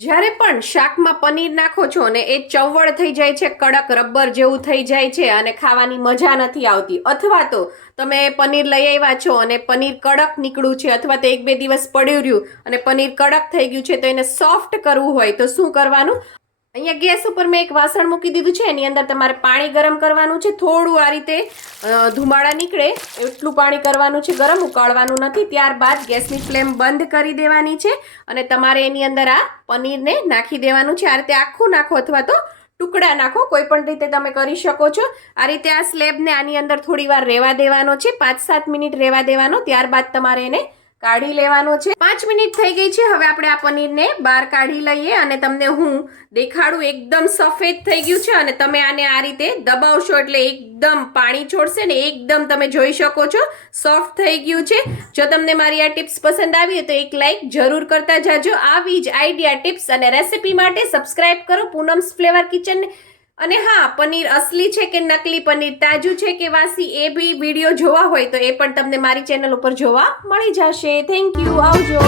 જ્યારે પણ શાકમાં પનીર નાખો છો ને એ ચવળ થઈ જાય છે, કડક રબર જેવું થઈ જાય છે અને ખાવાની મજા નથી આવતી. અથવા તો તમે પનીર લઈ આવ્યા છો અને પનીર કડક નીકળ્યું છે અથવા તો એક બે દિવસ પડ્યું રહ્યું અને પનીર કડક થઈ ગયું છે તો એને સોફ્ટ કરવું હોય તો શું કરવાનું? અહીંયા ગેસ ઉપર મેં એક વાસણ મૂકી દીધું છે, એની અંદર તમારે પાણી ગરમ કરવાનું છે, થોડું આ રીતે ધુમાડા નીકળે, એટલું પાણી કરવાનું છે, ગરમ, ઉકાળવાનું નથી, ત્યારબાદ ગેસની ફ્લેમ બંધ કરી દેવાની છે અને તમારે એની અંદર આ પનીરને નાખી દેવાનું છે, આ રીતે આખું નાખો અથવા તો ટુકડા નાખો, કોઈ પણ રીતે તમે કરી શકો છો. આ રીતે આ સ્લેબને આની અંદર થોડી વાર રહેવા દેવાનો છે, પાંચ સાત મિનિટ રહેવા દેવાનો, ત્યારબાદ તમારે એને કાઢી લેવાનો છે. પાંચ મિનિટ થઈ ગઈ છે. હવે આપણે આ પનીરને બહાર કાઢી લઈએ અને તમને હું દેખાડું એકદમ સફેદ થઈ ગયું છે અને તમે આને આ રીતે દબાવશો એટલે એકદમ પાણી છોડશે ને એકદમ તમે જોઈ શકો છો સોફ્ટ થઈ ગયું છે. જો તમને મારી આ ટિપ્સ પસંદ આવી તો એક લાઇક જરૂર કરતા જાજો. આવી જ આઈડિયા ટિપ્સ અને રેસિપી માટે સબસ્ક્રાઇબ કરો. પૂનમ્સ ફ્લેવર કિચન અને હા, પનીર અસલી છે કે નકલી પનીર? તાજું છે કે વાસી? એ બી વીડિયો જોવા હોય તો એ પણ તમને મારી ચેનલ ઉપર જોવા મળી જશે. થેન્ક યુ આવજો.